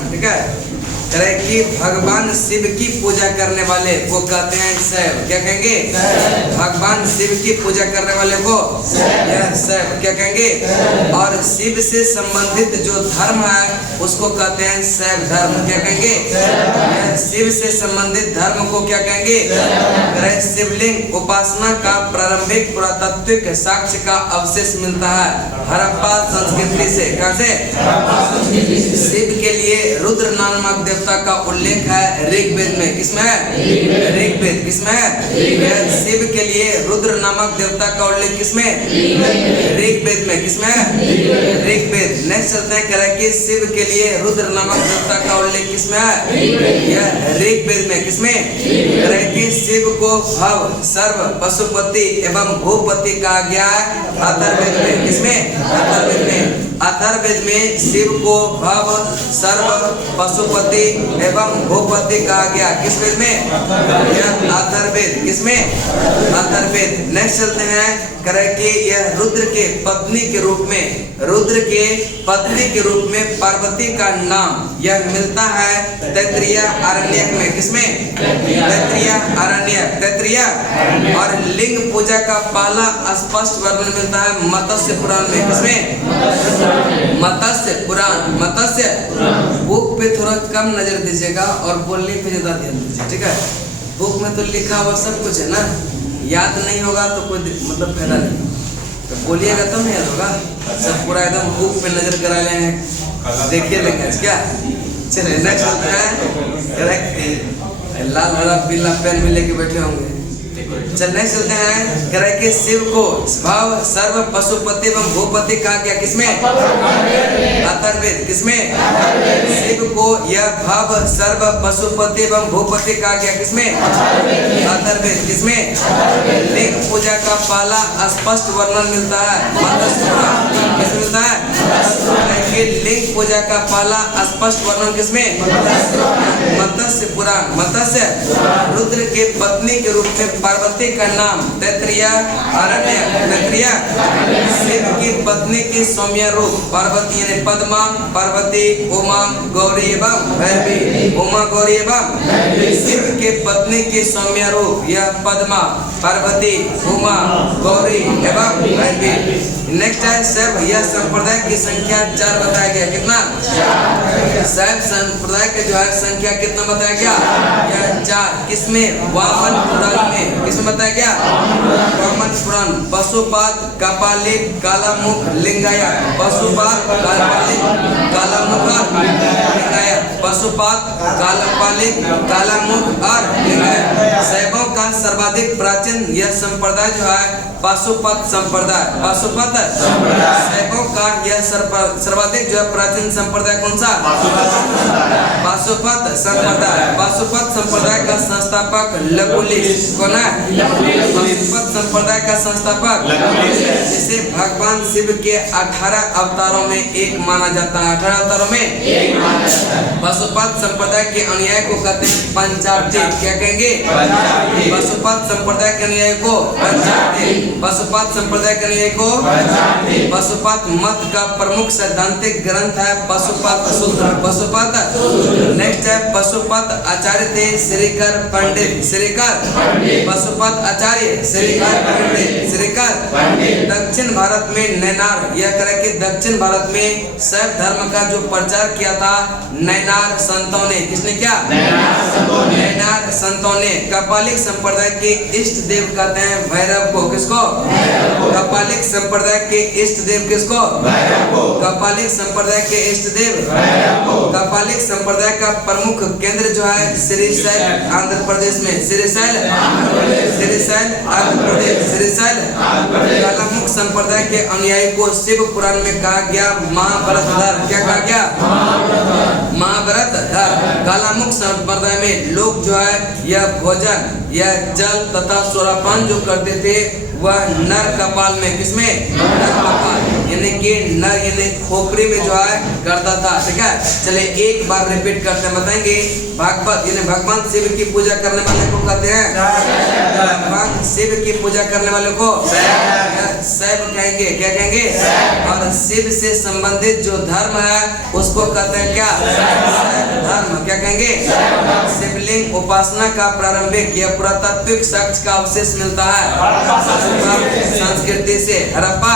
में, ठीक है। कहे कि भगवान शिव की पूजा करने वाले को कहते हैं शैव। क्या कहेंगे? भगवान शिव की पूजा करने वाले को यह शैव क्या कहेंगे? और शिव से संबंधित जो धर्म है उसको कहते हैं शैव धर्म। क्या कहेंगे? यह शिव से संबंधित धर्म को क्या कहेंगे? कहे शिवलिंग उपासना का प्रारंभिक पुरातात्विक साक्ष्य का अवशेष मिलता है हड़प्पा संस्कृति से। कहां से? शिव के लिए रुद्र नामक देवता का उल्लेख है ऋग्वेद में। किसमें है? ऋग्वेद। किसमें है? शिव के लिए रुद्र नामक देवता का उल्लेख किसमें? ऋग्वेद में। किसमें है? ऋग्वेद। नेक्स्ट चलते हैं, कह रहा है कि शिव के लिए रुद्र नामक देवता का उल्लेख किसमें है? यह ऋग्वेद में। किसमें? कह रहा है कि शिव को भव सर्व पशुपति एवं भूपति कहा गया है अथर्ववेद में। किसमें? अथर्ववेद में। अथर्ववेद में शिव को भव सर्व पशुपति एवं भूपति कहा गया। किस वेद में? यह अथर्ववेद। किसमें? अथर्ववेद। नेक्स्ट चलते हैं, करे कि यह रुद्र के पत्नी के रूप में पार्वती का नाम यह मिलता है तैत्तिरीय आरण्यक में। किसमें? तैत्तिरीय आरण्यक। तैत्तिरीय। और लिंग पूजा का पहला स्पष्ट वर्णन मिलता है मत्स्य पुराण में। किसमें? मत्स्य पुराण। मत्स्य। बुक पे थोड़ा कम नजर दीजिएगा और बोलने पे ज्यादा ध्यान दीजिए, ठीक है। बुक में तो लिखा हुआ सब कुछ है ना, याद नहीं होगा तो कोई मतलब फायदा नहीं, तो बोलिएगा तब नहीं याद होगा। सब पूरा एकदम बुक पे नजर करा ले हैं, देखिए लेंगे क्या। चलिए नेक्स्ट होता है, लाल वाला पीला पेन में लेके बैठे होंगे। चलने चलते हैं, कह कि शिव को भव सर्व पशुपति एवं भूपति कहा गया। किसमें? अथर्ववेद। किसमें? शिव को यह भव सर्व पशुपति एवं भूपति कहा गया। किसमें? अथर्ववेद। किसमें? लिंग पूजा का पहला स्पष्ट वर्णन मिलता है मत्स्य पुराण। किसमें मिलता है? लिंग पूजा का पहला स्पष्ट वर्णन किसमें? मत्स्य पुराण। मत्स्य। रुद्र के पत्नी के रूप में पार्वती का नाम तैत्तिरीय आरण्यक। तैत्तिरीय। शिव की पत्नी की सौम्य रूप पार्वती यानी पद्मा, पार्वती, उमा, गौरी एवं भैरवी। उमा, गौरी एवं शिव के पत्नी की सौम्य रूप यह पद्मा, पार्वती, उमा, गौरी एवं भैरवी। नेक्स्ट है शैव। यह संप्रदाय की संख्या 4 बताया गया। कितना? शैव संप्रदाय के जो है संख्या कितना बताया गया? यह 4। किसमें? वामन पुराण में। किसमें बताया गया? वामन पुराण। पशुपात, कपालिक, कालामुख, लिंगायत। पशुपात, कपालिक, कालामुख और लिंगायत। पशुपात, कालापालिक, कालामुख और लिंगायत। शैवों का सर्वाधिक प्राचीन यह संप्रदाय जो है पाशुपत संप्रदाय। पाशुपत शैवों का यह सर्वाधिक जो है प्राचीन संप्रदाय कौन सा? पाशुपत संप्रदाय। पाशुपत संप्रदाय का संस्थापक लकुलिश। कौन है? पाशुपत संप्रदाय का संस्थापक जिसे भगवान शिव के 18 अवतारों में एक माना जाता है। 18 अवतारों में एक माना जाता है। पाशुपत संप्रदाय के अनुयायी को कहते हैं पंचार्थिक। क्या कहेंगे? पाशुपत संप्रदाय के अनुयायी को पंचार्थिक। पशुपात संप्रदाय के लिए को पशुपात मत का प्रमुख सैद्धांतिक ग्रंथ है पशुपात सूत्र। पशुपात। नेक्स्ट है पशुपात आचार्य थे श्रीकर पंडित। श्रीकर पशुपात आचार्य श्रीकर पंडित। श्रीकर। दक्षिण भारत में नैनार यह करे कि दक्षिण भारत में शैव धर्म का जो प्रचार किया था नैनार संतों ने। किसने किया? नैनार संतों ने। कपालिक संप्रदाय के इष्ट देव कहते हैं भैरव को। किसको? कपालिक संप्रदाय के इष्ट देव किसको? कपालिक संप्रदाय के इष्ट देव। कपालिक संप्रदाय का प्रमुख केंद्र जो है श्रीशैल आंध्र प्रदेश में। श्रीशैल आंध्र प्रदेश। श्रीशैल। कालामुख संप्रदाय के अनुयायी को शिव पुराण में कहा गया महाभरतधर। क्या कहा गया? महाभरतधर। कालामुख संप्रदाय में लोग जो है यह भोजन यह जल तथा सोरापान जो करते थे वह नर कपाल में। किसमें? नर कपाल यानी कि नर यानी खोपड़ी में जो है करता था। ठीक है, चले एक बार रिपीट करते हैं, बताएंगे। भागवत यानी भगवान शिव की पूजा करने वाले को कहते हैं भगवान शिव की पूजा करने वाले को शैव कहेंगे। क्या कहेंगे? और शिव से संबंधित जो धर्म है उसको कहते हैं क्या? कहेंगे? शिवलिंग उपासना का प्रारंभिक या पुरातात्विक साक्ष्य का अवशेष मिलता है संस्कृति से हड़प्पा।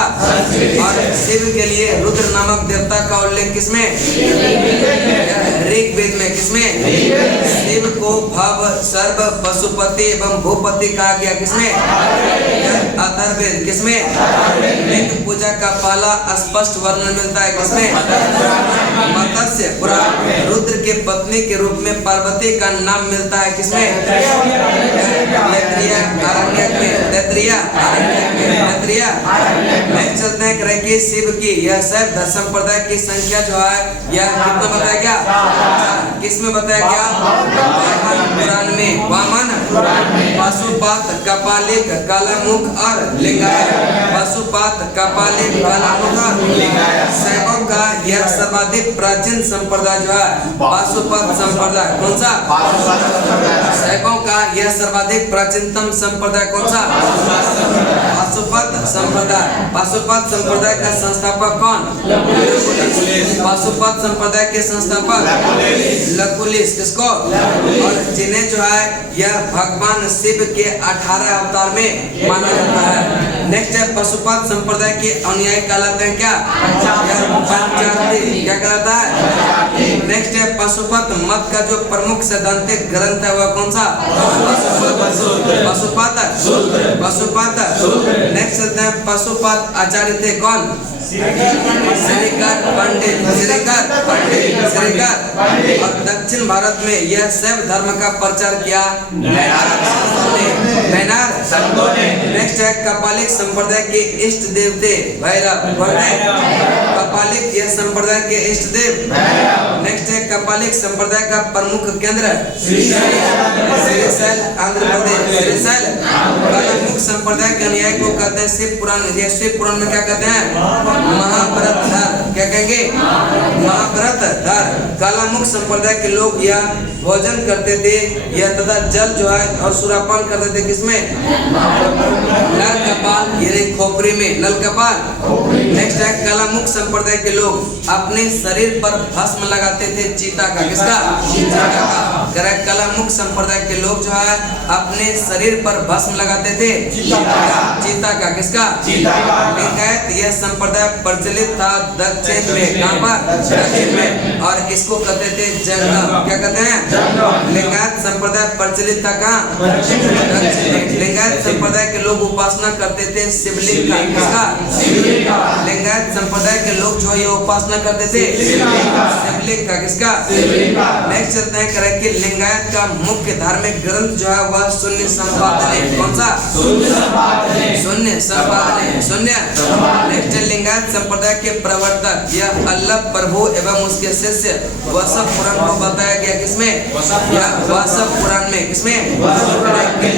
और शिव के लिए रुद्र नामक देवता का उल्लेख किसमें? ऋग्वेद में। किसमें? शिव को भव सर्व पशुपति एवं भूपति कहा गया। किसमें? अथर्ववेद। किसमें? लिंग पूजा का पहला स्पष्ट वर्णन मिलता है। किसमें? मत्स्य पुराण। रुद्र के पत्नी के रूप में पार्वती का नाम मिलता है। किसमें? तैत्तिरीय आरण्यक में। नेक्स्ट चलते हैं कि शिव की यह शैव संप्रदाय की संख्या जो है यह कितना बताया गया? 4। किसमें बताया गया? वामन पुराण में। वामन पशुपात कपालिक कालामुख और लिंगायत। पशुपात कपालिक कालामुख और लिंगायत। शैवों का यह सर्वाधिक प्राचीन संप्रदाय जो है पाशुपत संप्रदाय। कौन सा? शैवों का यह सर्वाधिक प्राचीनतम संप्रदाय कौन सा? पाशुपत संप्रदाय। पाशुपत संप्रदाय का संस्थापक कौन? पाशुपत संप्रदाय के संस्थापक लकुलिस। किसको? और जिन्हें जो है यह भगवान शिव के 18 अवतार में माना जाता है। नेक्स्ट है पशुपत संप्रदाय के अनुयायी कहलाते हैं क्या? पंचार्थी। क्या कहलाता है? नेक्स्ट है पशुपत मत का जो प्रमुख सैद्धांतिक ग्रंथ है वह कौन सा? पशुपत। नेक्स्ट चलते हैं पशुपत आचार्य थे कौन? श्रीकर पंडित। और दक्षिण भारत में यह शैव धर्म का प्रचार किया नैनार संतों ने। नेक्स्ट है कपालिक संप्रदाय के इष्ट देवते भैरव। कपालिक यह संप्रदाय के इष्ट देव। नेक्स्ट है कपालिक संप्रदाय का प्रमुख केंद्र श्रीशैल आंध्र प्रदेश। श्रीशैल। कालामुख संप्रदाय के अनुयायी को कहते हैं शिव पुराण। शिव पुराण में क्या कहते हैं? महाव्रत धर। क्या कहेंगे? महाव्रत धर। कालामुख संप्रदाय के लोग यह भोजन करते थे यह तथा जल जो है और सुरापान करते थे। किसमें? नल कपाल यानी खोपड़ी में। नल कपाल। नेक्स्ट है कालामुख संप्रदाय के लोग अपने शरीर पर भस्म लगाते थे चिता का। किसका? चिता का। करेक्ट। कालामुख संप्रदाय के लोग जो है अपने शरीर पर भस्म लगाते थे चिता का। किसका? लिंगायत यह संप्रदाय प्रचलित था दक्षिण में। कहाँ पर? दक्षिण में। और इसको कहते थे जंगम। क्या कहते हैं? लिंगायत संप्रदाय प्रचलित था कहाँ? दक्षिण में। लिंगायत संप्रदाय के लोग उपासना करते थे शिवलिंग का। किसका? लिंगायत संप्रदाय के लोग जो ये उपासना करते थे शिवलिंग का। किसका? नेक्स्ट चलते हैं करें कि लिंगायत का मुख्य धार्मिक ग्रंथ जो है वह शून्य संपादन। कौन सा? शून्य संपादन। शून्य। नेक्स्ट लिंगायत संप्रदाय के प्रवर्तक यह अल्लभ प्रभु एवं उसके शिष्य वसव पुराण को बताया गया। किसमें? वसव पुराण में। किसमें?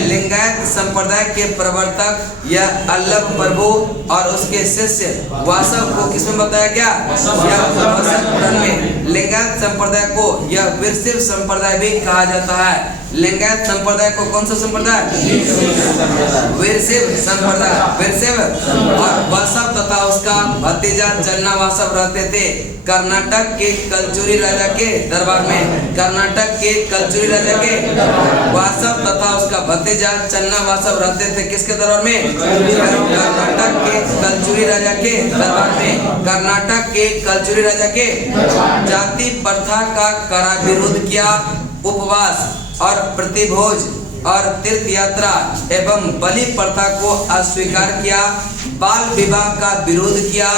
लिंगायत संप्रदाय के प्रवर्तक यह अल्लभ प्रभु और उसके शिष्य वासव को किसमें बताया गया? वसव पुराण में। लिंगायत संप्रदाय को यह वीरशैव संप्रदाय भी कहा जाता है। लिंगायत संप्रदाय को कौन सा संप्रदाय? वीरशैव संप्रदाय। वीरशैव। और वासव तथा उसका भतीजा चन्ना वासव रहते थे कर्नाटक के कलचुरी राजा के दरबार में। कर्नाटक के कलचुरी राजा के वासव तथा उसका भतीजा चन्ना वासव रहते थे किसके दरबार में? कर्नाटक के कलचुरी राजा के दरबार में। कर्नाटक के कलचुरी राजा के जाति प्रथा का कड़ा विरोध किया। उपवास और प्रतिभोज और तीर्थ यात्रा एवं बलि प्रथा को अस्वीकार किया। बाल विवाह का विरोध किया।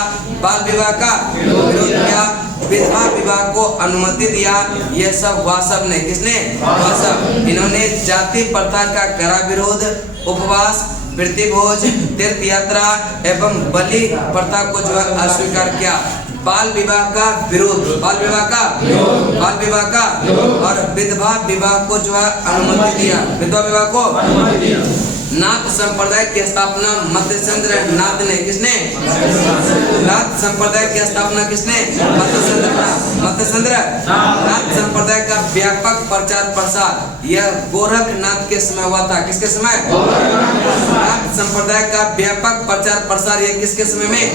बाल विवाह का विरोध किया। विधवा विवाह को अनुमति दिया। यह सब वासव ने। किसने? वासव। इन्होंने जाति प्रथा का कड़ा विरोध, उपवास, प्रतिभोज, तीर्थ यात्रा एवं बलि प्रथा को जो है अस्वीकार किया। बाल विवाह का विरोध। बाल विवाह का और विधवा विवाह को जो है अनुमति दिया। विधवा विवाह को अनुमति दिया। नाथ संप्रदाय की स्थापना मत्स्येंद्र नाथ ने। किसने? नाथ संप्रदाय की स्थापना किसने? मत्स्येंद्र नाथ संप्रदाय का व्यापक प्रचार प्रसार यह गोरखनाथ के समय हुआ था। किसके समय? नाथ संप्रदाय का व्यापक प्रचार प्रसार यह किसके समय में?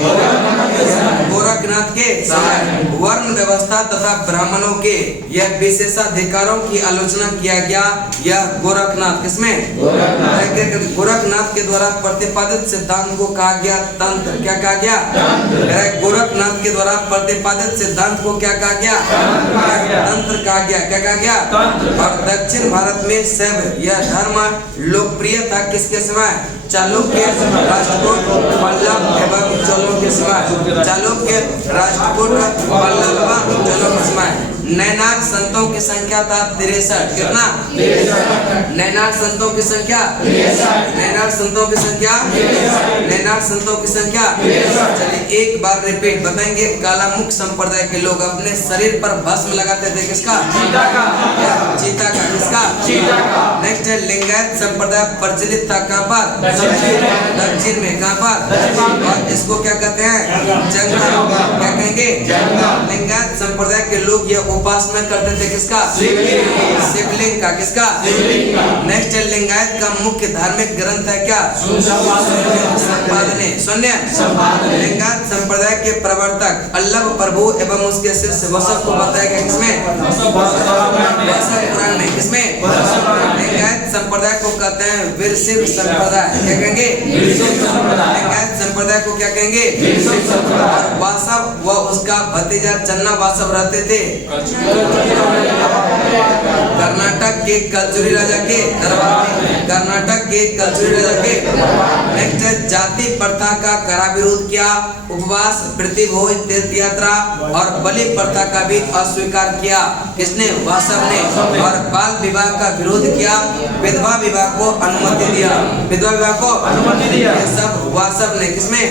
गोरखनाथ के समय। वर्ण व्यवस्था तथा ब्राह्मणों के यह विशेषाधिकारों की आलोचना किया गया। यह गोरखनाथ किसमें? गोरखनाथ के द्वारा प्रतिपादित सिद्धांत को कहा गया तंत्र। क्या कहा गया? गोरखनाथ के द्वारा प्रतिपादित सिद्धांत को क्या कहा गया? तंत्र कहा गया। क्या कहा गया? और दक्षिण भारत में शैव यह धर्म लोकप्रिय था किसके समय? चालुक्य, राष्ट्रकूट, पल्लव एवं चोलों के समय। चालुक्य, राष्ट्रकूट, पल्लव एवं चोलों के समय। नैनाक संतों की संख्या था 63। कितना? नैनाक संतों की संख्या? नैनाक संतों की संख्या? नैनाक संतों की संख्या? चलिए एक बार रिपीट बताएंगे। कालामुख संप्रदाय के लोग अपने शरीर पर भस्म लगाते थे। किसका? चीता का। चीता का। किसका? चीता का। नेक्स्ट है लिंगायत संप्रदाय प्रचलित था कहाँ पर? दक्षिण में। कहाँ पर? और इसको क्या कहते हैं? जंगल। क्या कहेंगे? लिंगायत संप्रदाय के लोग यह उपासना करते थे किसका? शिवलिंग का। किसका? नेक्स्ट है लिंगायत का मुख्य धार्मिक ग्रंथ है क्या? संपादने। सुनिए, लिंगायत संप्रदाय के प्रवर्तक अल्लभ प्रभु एवं उसके शिष्य वसव को बताया गया किसमें? वसव पुराण में। किसमें? लिंगायत संप्रदाय को कहते हैं वीरशैव संप्रदाय। क्या कहेंगे? लिंगायत संप्रदाय को क्या कहेंगे? और वासव व उसका भतीजा चन्ना वासव रहते थे कर्नाटक के कलचुरी राजा के दरबार में। कर्नाटक के कलचुरी राजा के। नेक्स्ट है जाति प्रथा का कड़ा विरोध किया। उपवास, प्रतिभोज, तीर्थ यात्रा और बलि प्रथा का भी अस्वीकार किया। किसने? वासव ने। और बाल विवाह का विरोध किया। विधवा विवाह को अनुमति दिया। विधवा विवाह को अनुमति दिया। ये सब वासव ने। किसमें?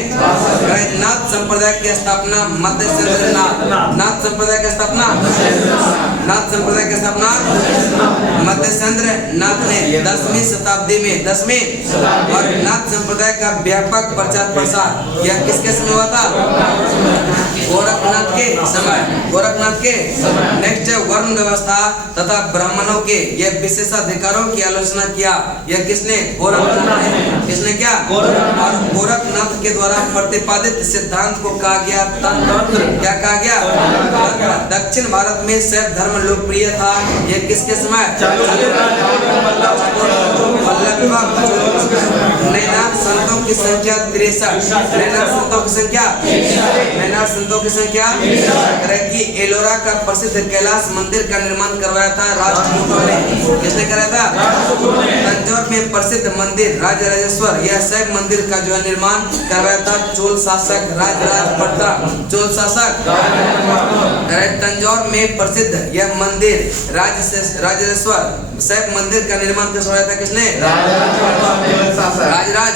नाथ संप्रदाय की स्थापना मत्स्येंद्र नाथ। नाथ संप्रदाय की स्थापना? नाथ संप्रदाय की स्थापना मत्स्येंद्र नाथ ने 10वीं शताब्दी में। 10वीं। और नाथ संप्रदाय का व्यापक प्रचार प्रसार यह किसके समय हुआ था? गोरखनाथ के समय। गोरखनाथ के। नेक्स्ट है वर्ण व्यवस्था तथा ब्राह्मणों के यह विशेषाधिकारों की आलोचना किया। यह किसने? गोरखनाथ ने। किसने क्या? और गोरखनाथ के द्वारा प्रतिपादित सिद्धांत को कहा गया तंत्र। क्या कहा गया? दक्षिण भारत में शैव धर्म लोकप्रिय था। यह किसके समय? नैनाक संतों की संख्या 63। नैनाक संतों की संख्या? नैनाक संतों की संख्या? कि एलोरा का प्रसिद्ध कैलाश मंदिर का निर्माण करवाया था राष्ट्रकूटों ने। किसने कराया था? तंजौर में प्रसिद्ध मंदिर राजराजेश्वर यह शैव मंदिर का जो है निर्माण करवाया था चोल शासक राजराज प्रताप। चोल शासक। तंजौर में प्रसिद्ध यह मंदिर राजराजेश्वर शैव मंदिर का निर्माण करवाया था किसने? राजराज।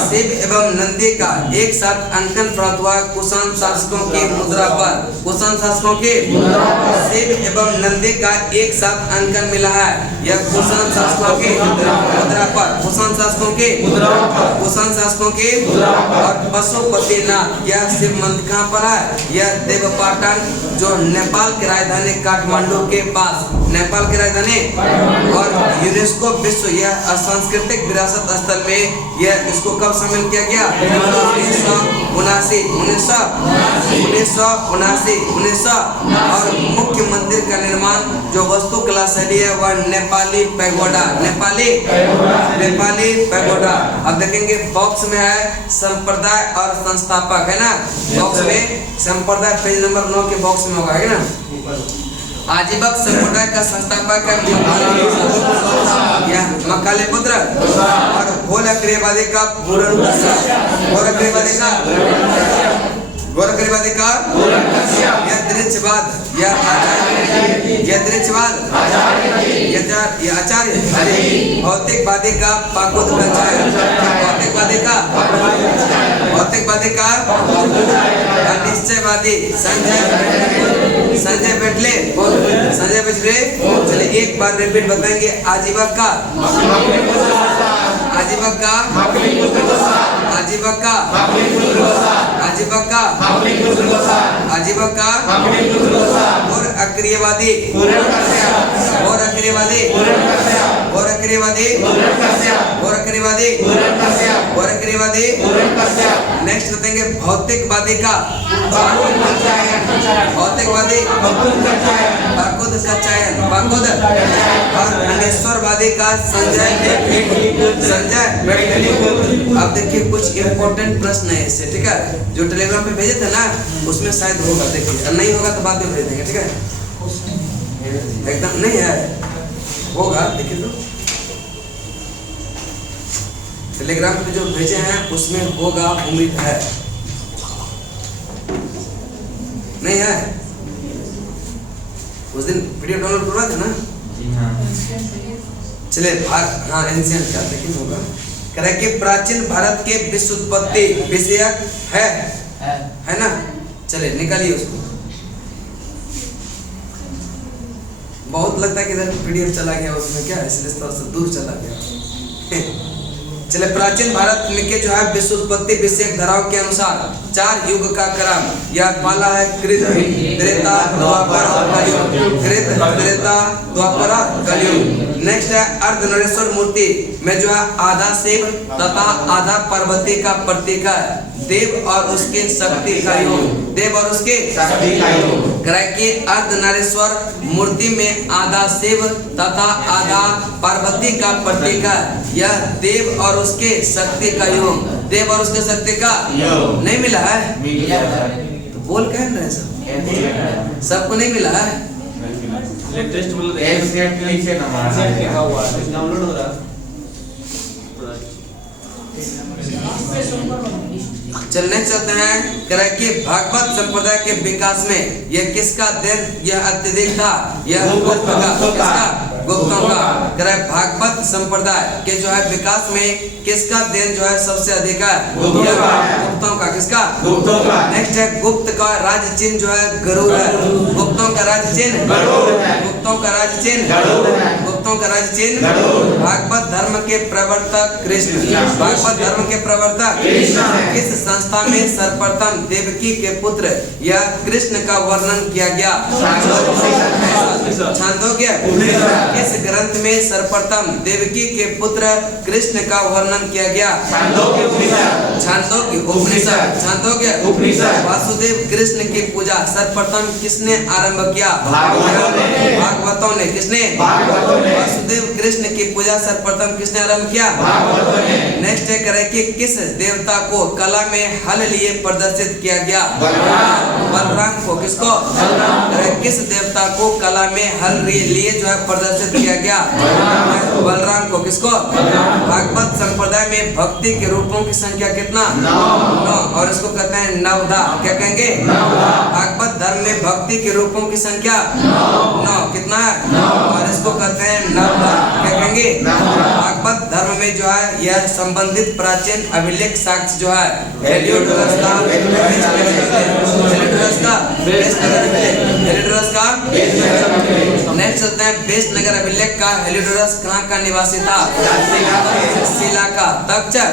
शिव एवं नंदी का एक साथ अंकन प्राप्त हुआ कुषाण शासकों की मुद्रा पर। कुषाण शासकों के शिव एवं नंदी का एक साथ अंकन मिला है। यह कुषाण शासकों की मुद्रा पर। कुषाण शासकों के। कुषाण शासकों के। और पशुपतिनाथ यह शिव मंदिर कहाँ पर है? यह देवपाटन जो नेपाल की राजधानी काठमांडू के पास। नेपाल की राजधानी। और यूनेस्को विश्व यह सांस्कृतिक विरासत स्थल में यह इसको कब शामिल किया गया? 1979। और मुख्य मंदिर का निर्माण जो वास्तुकला शैली है वह नेपाली पैगोडा। नेपाली पैगोडा। अब देखेंगे बॉक्स में है संप्रदाय और संस्थापक है ना। बॉक्स में संप्रदाय पेज नंबर 9 के बॉक्स में होगा है ना। आजीवक संप्रदाय का संस्थापक है मकालीपुत्र। और गोरखरेवादी का गोरखरेवादी का आचार्य। भौतिकवादी का भौतिकवादी का निश्चयवादी संजय बेटले। चलिए एक बार रिपीट बताएंगे। आजीवक का और अक्रियवादी, घोर अक्रियवादी, घोर अक्रियवादी, घोर अक्रियवादी, घोर अक्रियवादी। नेक्स्ट बताएंगे भौतिकवादी का, भौतिकवादी, बाकुद का चयन, बाकुद। और अनेश्वरवादी का संजय। अब देखिए कुछ इंपॉर्टेंट प्रश्न है इससे, ठीक है, जो टेलीग्राम पे भेजे थे ना, उसमें शायद होगा, देखिए नहीं होगा तो बाद में भेज देंगे, ठीक है, एकदम नहीं है, होगा, देखिए तो टेलीग्राम पे जो भेजे हैं उसमें होगा, उम्मीद है, नहीं है, उस दिन वीडियो डाउनलोड करवा थे ना। चले भाग, हाँ एंशिएंट का लेकिन होगा, कह कि प्राचीन भारत के विश्व उत्पत्ति विषयक है ना। चले निकालिए उसको, बहुत लगता है कि इधर पीडीएफ चला गया उसमें, क्या इसलिए थोड़ा सा दूर चला गया। चले प्राचीन भारत में के जो है विश्व उत्पत्ति विषयक धाराओं के अनुसार 4 युग का क्रम, यह पहला है कृत, त्रेता, द्वापर और कलयुग। कृत, त्रेता, द्वापर और कलयुग। नेक्स्ट है अर्धनारीश्वर मूर्ति में जो है आधा शिव तथा आधा पार्वती का प्रतीक है। देव और उसके शक्ति का योग, देव और उसके शक्ति का योग। कि अर्धनारीश्वर मूर्ति में आधा शिव तथा आधा पार्वती का प्रतीक है। यह देव और उसके शक्ति का योग, देव और उसके शक्ति का योग नहीं मिला है, तो बोल कह रहे सब, सबको नहीं मिला है। लेटेस्ट बोल रहे हैं सेट नीचे ना मार लिखा हुआ है, डाउनलोड हो रहा है। चलने चलते हैं, कह कि भागवत संप्रदाय के विकास में यह किसका देन, यह अत्यधिक था, यह गुप्त का, किसका, गुप्तों का। कह भागवत संप्रदाय के जो है विकास में किसका देन जो है सबसे अधिक है, गुप्तों का, किसका, गुप्तों का। नेक्स्ट है गुप्त का राज चिन्ह जो है गरुड़ है, गुप्तों का राज चिन्ह गरुड़ है, गुप्तों का राज चिन्ह गरुड़ है, गुप्तों का राज चिन्ह गरुड़। भागवत धर्म के प्रवर्तक कृष्ण, भागवत धर्म के प्रवर्तक कृष्ण। किस संस्था में सर्वप्रथम देवकी के पुत्र या कृष्ण का वर्णन किया गया, छांदोग्य। किस ग्रंथ में सर्वप्रथम देवकी के पुत्र कृष्ण का वर्णन किया गया, छांदोग्य उपनिषद, छांदोग्य उपनिषद। वासुदेव कृष्ण की पूजा सर्वप्रथम किसने आरंभ किया, भागवतों ने। किसने, वासुदेव कृष्ण की पूजा सर्वप्रथम किसने आरंभ किया, नेक्स्ट है करे कि किस देवता को कला में हल लिए प्रदर्शित किया गया, बलराम को। किसको, किस देवता को कला में हल लिए जो है प्रदर्शित किया गया, बलराम को। किसको, भागवत संप्रदाय में भक्ति के रूपों की संख्या कितना, 9, और इसको कहते हैं नवधा। क्या कहेंगे, भागवत धर्म में भक्ति के रूपों की संख्या 9, कितना है, और इसको कहते हैं नवधा। क्या कहेंगे, भागवत धर्म में जो है यह संबंधित प्राचीन अभिलेख साक्ष्य जो है हेलियोडोरस का, नेक्स्ट चलते हैं बेस्ट नगर अभिलेख का। हेलियोडोरस कहाँ का निवासी था, शिला का, तक्षक।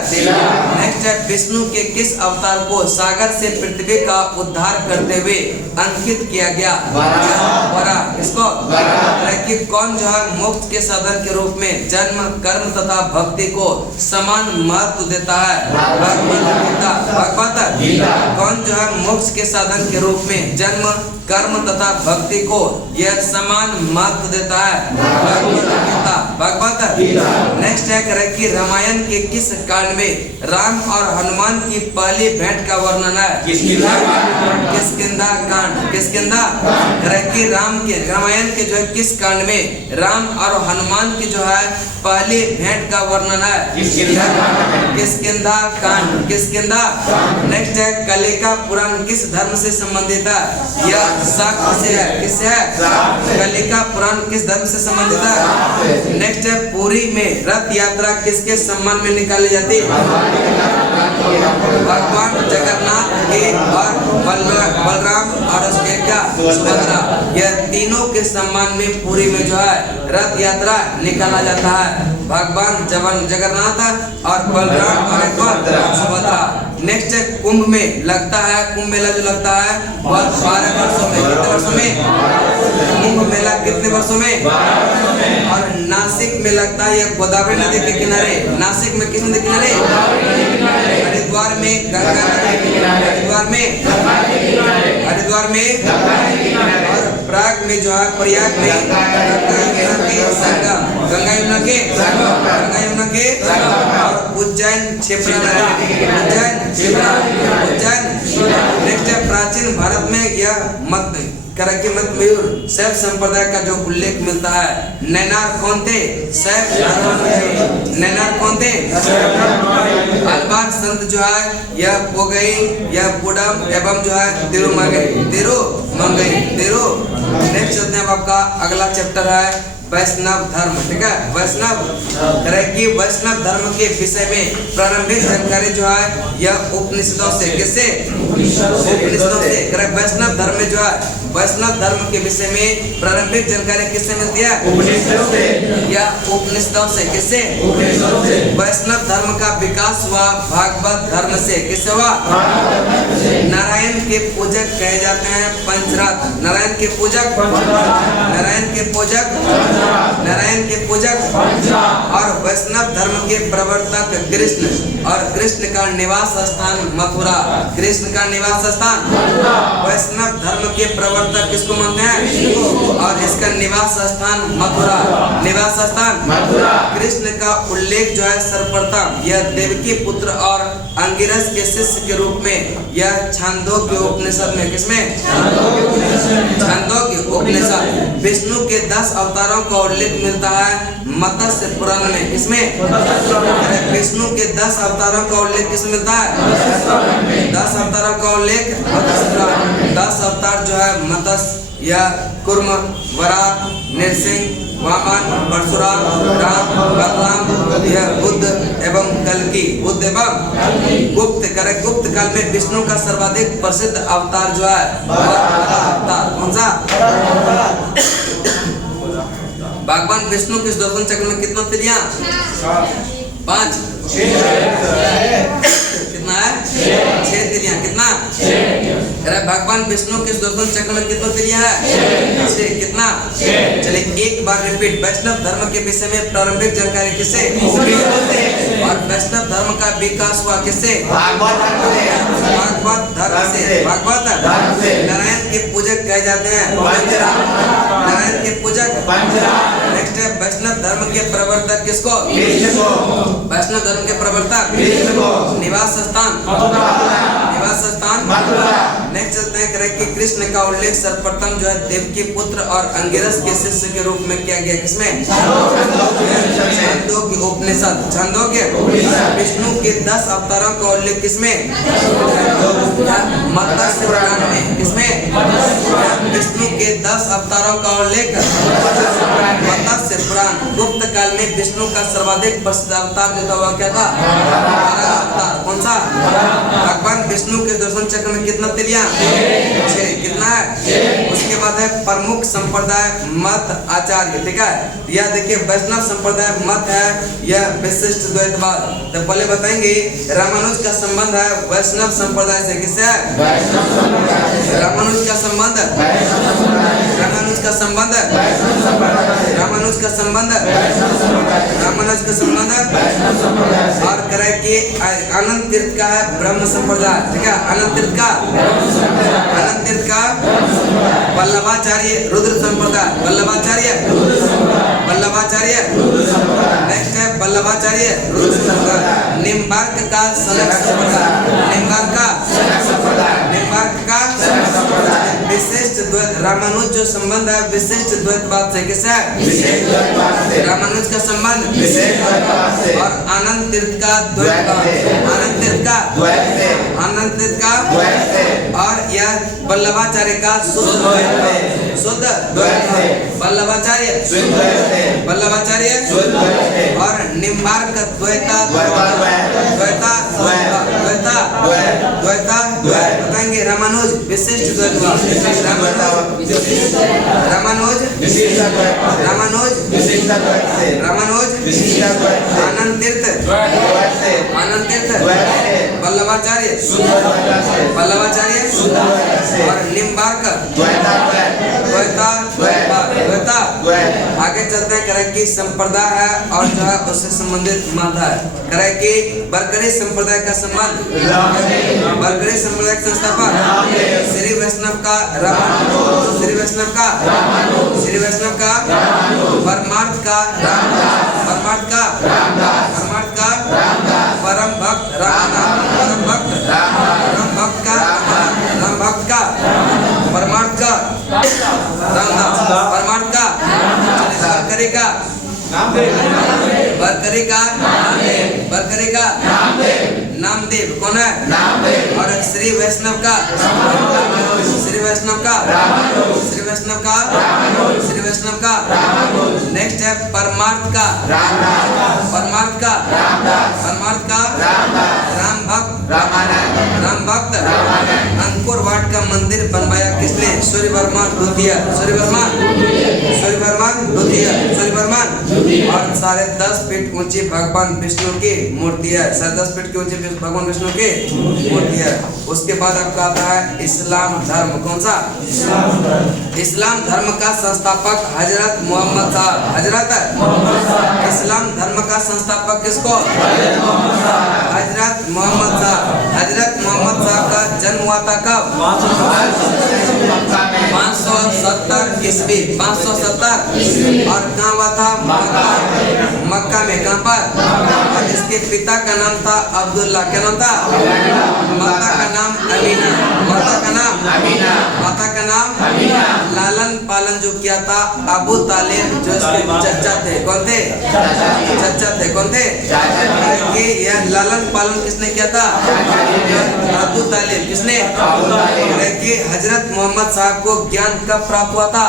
नेक्स्ट है विष्णु के किस अवतार को सागर से पृथ्वी का उद्धार करते हुए अंकित किया गया, वराह। किसको, कि कौन जो है मोक्ष के साधन के रूप में जन्म, कर्म तथा भक्ति को समान महत्व देता है, भगवत गीता। कौन जो है मोक्ष के साधन के रूप में जन्म, कर्म तथा भक्ति को यह समान महत्व देता है, भगवत गीता। नेक्स्ट है करे कि रामायण के किस कांड में राम और हनुमान की पहली भेंट का वर्णन है, किष्किंधा कांड। किष्किंधा करे कि रामायण के जो है किस कांड में राम और हनुमान की जो है पहली भेंट का वर्णन है, किष्किंधा कांड, किष्किंधा। नेक्स्ट है कलिका पुराण किस धर्म से संबंधित है, यह शाक्त से है। किससे है, कलिका पुराण किस धर्म से संबंधित है। नेक्स्ट है पुरी में रथ यात्रा किसके सम्मान में निकाली जाती है, भगवान जगन्नाथ के और बलराम और उसके क्या, सुभद्रा। यह तीनों के सम्मान में पुरी में जो है रथ यात्रा निकाला जाता है, भगवान जगन्नाथ और बलराम और सुभद्रा। नेक्स्ट है कुंभ में लगता है, कुंभ मेला जो लगता है वह 12 वर्षों में, कितने वर्षों में, वर्षों में और नासिक में लगता है यह गोदावरी नदी के किनारे। नासिक में किस नदी के किनारे? हरिद्वार में गंगा नदी के किनारे। हरिद्वार में और प्रयाग में जो है, प्रयाग में गंगा यमुना के और उज्जैन क्षिप्रा नदी। उज्जैन नेक्स्ट है प्राचीन भारत में यह मत मयूर शैव संप्रदाय का जो उल्लेख मिलता है। नैनार कौन थे? शैव। नैनार कौन थे? अलबार संत जो है यह पोगई, यह पुडम एवं जो है तिरुमंगई। नेक्स्ट चलते हैं आपका अगला चैप्टर है वैष्णव धर्म। ठीक है, वैष्णव धर्म के विषय में प्रारंभिक जानकारी जो है यह उपनिषदों से, किससे? उपनिषदों से। वैष्णव धर्म में जो है, वैष्णव धर्म के विषय में प्रारंभिक जानकारी किससे मिलती है? उपनिषदों से या उपनिषदों से। किससे? उपनिषदों से। वैष्णव धर्म का विकास हुआ भागवत धर्म से। किससे हुआ? नारायण के पूजक कहे जाते हैं पंचरत्न। नारायण के पूजक और वैष्णव धर्म के प्रवर्तक कृष्ण, और कृष्ण का निवास स्थान मथुरा। कृष्ण का निवास स्थान वैष्णव धर्म के प्रवर्तक किसको मानते हैं? और इसका निवास स्थान मथुरा। निवास स्थान मथुरा। कृष्ण का उल्लेख जो है सर्वप्रथम यह देवकी पुत्र और अंगिरस के शिष्य के रूप में यह छांदोग्य उपनिषद में। किसमें? छांदोग्य उपनिषद। विष्णु के 10 अवतारों का उल्लेख मिलता है मत्स्य पुराण में। किसमें? विष्णु के 10 अवतारों का उल्लेख किसमें मिलता है? 10 अवतारों का उल्लेख मत्स्य पुराण। 10 अवतार जो है मत्स्य या कुर्म, वराह, नृसिंह, वामन, परशुराम, राम, बलराम, यह बुद्ध एवं कल्कि। बुद्ध एवं गुप्त काल में विष्णु का सर्वाधिक प्रसिद्ध अवतार जो है अवतार कौन सा? भगवान विष्णु के सुदर्शन चक्र में कितना तिरियां? 5। कितना है? 6 तिरियां। कितना? भगवान विष्णु के सुदर्शन चक्र में कितना तिरियां है? 6। कितना? चलिए एक बार रिपीट। वैष्णव धर्म के विषय में प्रारंभिक जानकारी किससे? और वैष्णव धर्म का विकास हुआ किससे? भागवत धर्म से। भागवत नारायण के पूजक कहे जाते हैं नारायण के पूजक। नेक्स्ट है वैष्णव धर्म के प्रवर्तक किसको? वैष्णव धर्म के प्रवर्तक निवास स्थान नेक्स्ट चलते हैं कि कृष्ण का उल्लेख सर्वप्रथम जो है देवकी पुत्र और अंगिरस के शिष्य के रूप में किया गया। किसमें? छांदोग्य उपनिषद। छांदोग्य। विष्णु के 10 अवतारों का उल्लेख किसमें? मत्स्य पुराण में। किसमें? विष्णु के 10 अवतारों का उल्लेख मत्स्य पुराण। गुप्त काल में विष्णु का सर्वाधिक प्रसिद्ध अवतार जो था वह क्या था? अवतार कौन सा? भगवान विष्णु के दर्शन चक्र में कितना तिरियां? 6। कितना है? उसके बाद है प्रमुख संप्रदाय मत आचार्य। ठीक है, यह देखिए वैष्णव संप्रदाय मत है यह विशिष्ट द्वैतवाद। तो पहले बताएंगे रामानुज का संबंध है वैष्णव संप्रदाय से। किससे है? रामानुज का संबंध और करे कि आनंद तीर्थ का है ब्रह्म संप्रदाय। ठीक है, आनंद तीर्थ का वल्लभाचार्य रुद्र संप्रदाय। वल्लभाचार्य नेक्स्ट है वल्लभाचार्य रुद्र संप्रदाय। निम्बार्क का सनक संप्रदाय। निम्बार्क का विशिष्ट द्वैत। रामानुज जो संबंध है विशिष्ट द्वैतवाद से। किससे? रामानुज का संबंध और आनंद तीर्थ का द्वैतवाद। आनंद तीर्थ का और यह वल्लभाचार्य का शुद्ध वल्लभाचार्य और निम्बार्क बताएंगे रामानुज विशिष्ट द्वैतवाद। रामानुज आनंद तीर्थ वल्लभाचार्य और निम्बार्क द्वैता द्वैता। आगे चलते हैं, करें कि संप्रदाय है और जो है उससे संबंधित माता है। करें कि बरकरी संप्रदाय का संबंध, बरकरी संप्रदाय का संस्थापक श्री वैष्णव का रामानुज, श्री वैष्णव का रामानुज, श्री वैष्णव का परमार्थ का रामदास, परमार्थ का रामदास, परमार्थ का रामदास, परम भक्त रामनाथ, परम भक्त रामनाथ, परम भक्त का राम भक्त का परमार्थ का रामदास, परमार्थ का बरकरी का बरकरी का बरकरी का नामदेव। कौन है? नामदेव। और श्री वैष्णव का श्री वैष्णव का श्री वैष्णव का श्री वैष्णव का नेक्स्ट है परमार्थ का परमार्थ का परमार्थ का राम भक्त राम भक्त अंकुर वाट का मंदिर बनवाया किसने? सूर्य वर्मा द्वितीय, सूर्य वर्मा द्वितीय, सूर्य वर्मा। और 10.5 फीट ऊंची भगवान विष्णु की मूर्ति है, 10.5 फीट की ऊंची भगवान विष्णु की मूर्ति है। उसके बाद आपका आता है इस्लाम धर्म। कौन सा? इस्लाम धर्म का संस्थापक हजरत मोहम्मद साहब, हजरत इस्लाम धर्म का संस्थापक किसको? हजरत मोहम्मद साहब। हजरत मोहम्मद साहब का जन्म हुआ था कब? 570 ईस्वी, 570। और कहाँ हुआ था? मक्का में। कहाँ पर? और इसके पिता का नाम था अब्दुल्ला। क्या नाम था? माता का नाम अमीना, माता का नाम अमीना, माता का नाम अमीना। लालन पालन जो किया था अबू तालिब, जो इसके चचा थे। कौन थे? चचा थे। कौन थे? यह लालन पालन किसने किया था? अबू तालिब। किसने? हजरत मोहम्मद साहब को ज्ञान कब प्राप्त हुआ था?